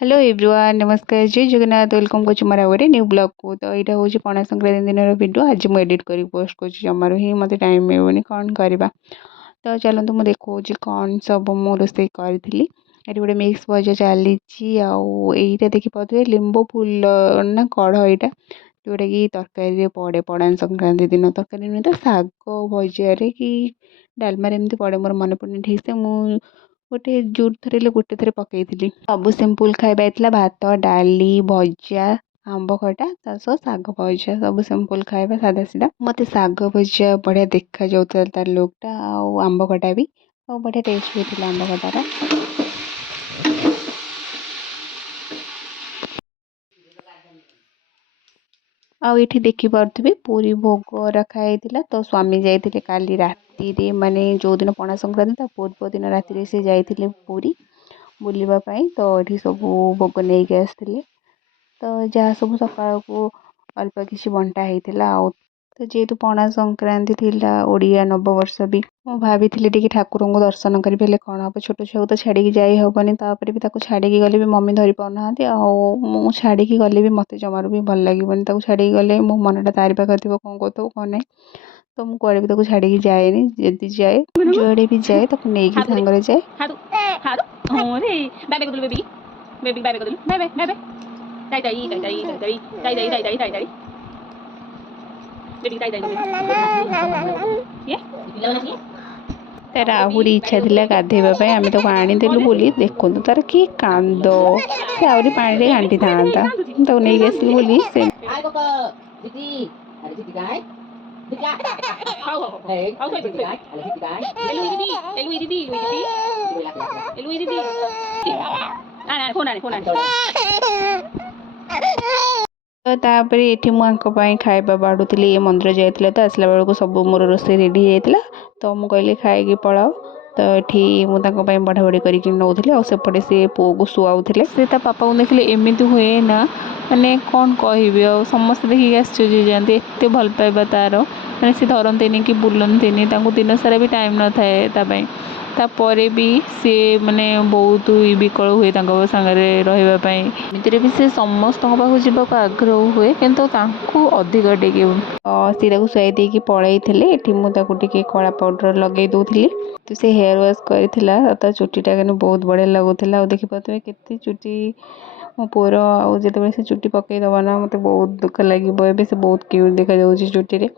Hello everyone नमस्कार जय Jagannath welcome कर मोर गोटे न्यू ब्लॉग को। तो यहाँ हूँ पणा संक्रांति दिन वीडियो आज मुझे एडिट कर पोस्ट कर जमार ही मत टाइम मिलूनी कौन करवा। तो चलते मुझे देखा कौन सब मु रोसे करी। ये गोटे मिक्स भजा चली आईटा देखिए लिंबू फुल ना कढ़ यहाँ जोटा कि तरकारी पड़े पड़ा संक्रांति दिन तरकारी नुहे तो शाग भजा कि डालमार एमती पड़े मोर मन पड़े ठीक से गोटे जोर थरे गोटे थरे पकई सब सिंपल खाଇବା ହେଇଥିଲା भात डाली भजा आंब खटा ता सह शाग भजा सब सिंपल खाଇବା सादा सीधा मत शाग भजा बढ़िया देखा जाता तार लुकटा आंब खटा भी बढ़िया टेस्ट भी थी आंब खटार। आठी देखिपे पूरी भोग रखाई तो स्वामी जाते काली राति माने जो दिन पणा संक्रांति पूर्व दिन राति से जाते पूरी बुलवाई तो ये सब भोग नहीं आसते तो जहाँ सब सका अल्प किसी बंटा होता तो जेहेतु पणा संक्रांति थिला ओडिया नववर्ष भी मु भाभी ठाकुर को दर्शन करी कौन हम छोट छुआ तो छाड़ी जाई हेनी तापर भी छाड़ी गले भी मम्मी धरी पाना मु छाड़ी गले भी मत जमार भी भल लगे छाड़ी गले मो मनटा तारी पाखे थी कौन कौन कौन ना तो मुझे कड़े भी छाड़ी जाए जदि जाए जुआड़े भी जाए तो नहीं सांगे जाए। तार आहरी इच्छा थी गाधेवाई आम तो आनीदेलु बोली देखु तार कि कांद से आहरी पानी घाटी था नहीं आसली बोली से तो तापर ये मुझे खाଇବା बाढ़ुली ये मंदिर जाइए तो आसला बेलू सब मोर रोसे रेडी होता तो मुझे कहली खाई पलाओ तो ये मुझे बढ़ा बढ़ी करके नौली आउपटे सी पुओ को शुआऊे से पापा को देखिले एमती हुए ना मैंने कौन कह समस्त देखिए आश्चर्य जाते एत भल पाइबा तार मैंने सी धरते कि बुलते दिन सारा भी टाइम न थाए तापर भी सी माने बहुत विकल हुए सांगे रही भी सी समस्त पाक जावाक आग्रह हुए किंतु अधिक टे सी शुआई देकी पलई थे मुझे कला पाउडर लगे दूसरी तो से हेयर वाश कर चुटीटा बहुत बढ़िया लगुला देखिए के चुटी मो पुअर आते से चुटी पकईदब ना मत बहुत दुख लगे से बहुत क्यूट देखा चुटी।